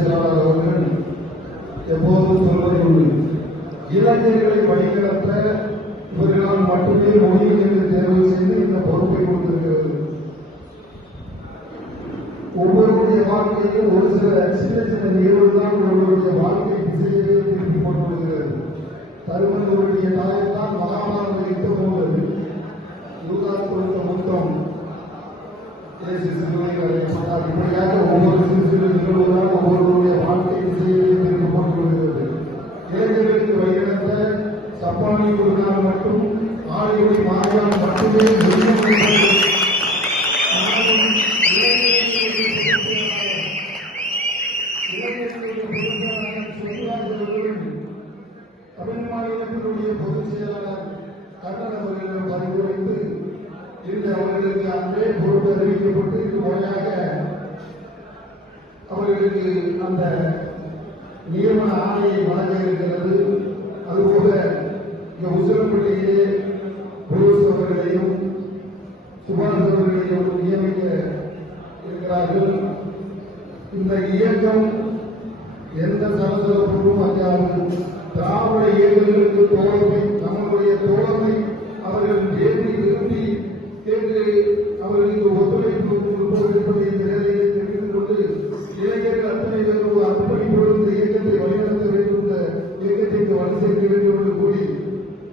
செயலாளர் அவர்கள் எப்போதும் சொல்வது உண்டு, இளைஞர்களை வழிநடத்த இவர்களால் மட்டுமே முடியும் என்று தேர்வு செய்து இந்த பொறுப்பை கொடுத்திருக்கிறது. ஒவ்வொருடைய வாழ்க்கையிலும் ஒரு சில சின்ன சின்ன நிகழ்வு தான் ஒருவருடைய வாழ்க்கை திசையை திருப்பி கொண்டு வருகிறது. தருமனுடைய தாயத்தான் மகாபாரத யுத்தம் போது யூதாஸ் கொடுத்த முத்தம் இப்படியாக ஒவ்வொரு சிறு சிறு நிகழ்வுகளால் ஒவ்வொருவருடைய வாழ்க்கை திசையை திருப்பி கொண்டு வருகிறது. இளைஞர்களுக்கு வழிநடத்த சப்பானி கொடுத்தால் மட்டும் ஆளுநரை மாறினால் மட்டுமே தமிழ் மாநிலத்தினுடைய பொதுச் செயலாளர் கண்ணன் அவர்களிடம் பரிந்துரைத்து இன்று அவர்களுக்கு அன்றே பொறுப்பு அறிவிக்கப்பட்டு இன்று முறையாக அவர்களுக்கு அந்த நியமன ஆணையை வழங்க இருக்கிறது. அதுபோல இந்த உசிலப்பள்ளியிலே புரோஸ் அவர்களையும் சுபாஷ் அவர்களையும் நியமிக்க இருக்கிறார்கள். இந்த இயக்கம் எந்த சலசலப்பும் அஞ்சாது திராவிட இயக்கங்களுக்கு தோழமை, நம்மளுடைய தோழமை அவர்கள் ஏற்றி விரும்பி கேட்டு அவர்களுக்கு ஒத்துழைப்பு கொடுப்பதை இந்த வேலையை தெரிந்து கொண்டு இளைஞர்கள் அத்தனை பேரும் அர்ப்பணிப்போடு இந்த இயக்கத்தை வழிநடத்த வேண்டும், இந்த இயக்கத்திற்கு வழி சேர்க்க வேண்டும் என்று கூறி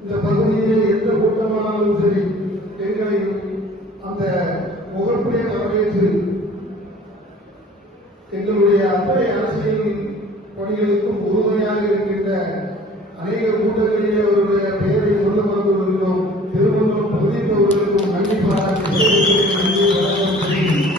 இந்த பகுதியிலே எந்த கூட்டமானாலும் சரி எங்களை அந்த முகப்புடைய வரவேற்று எங்களுடைய அத்தனை அரசியல் பணிகளுக்கும் உறுதுணையாக இருக்கின்ற அநேக கூட்டங்களிலே அவருடைய பெயரை சொல்ல மறந்து வருகிறோம். திருமணம்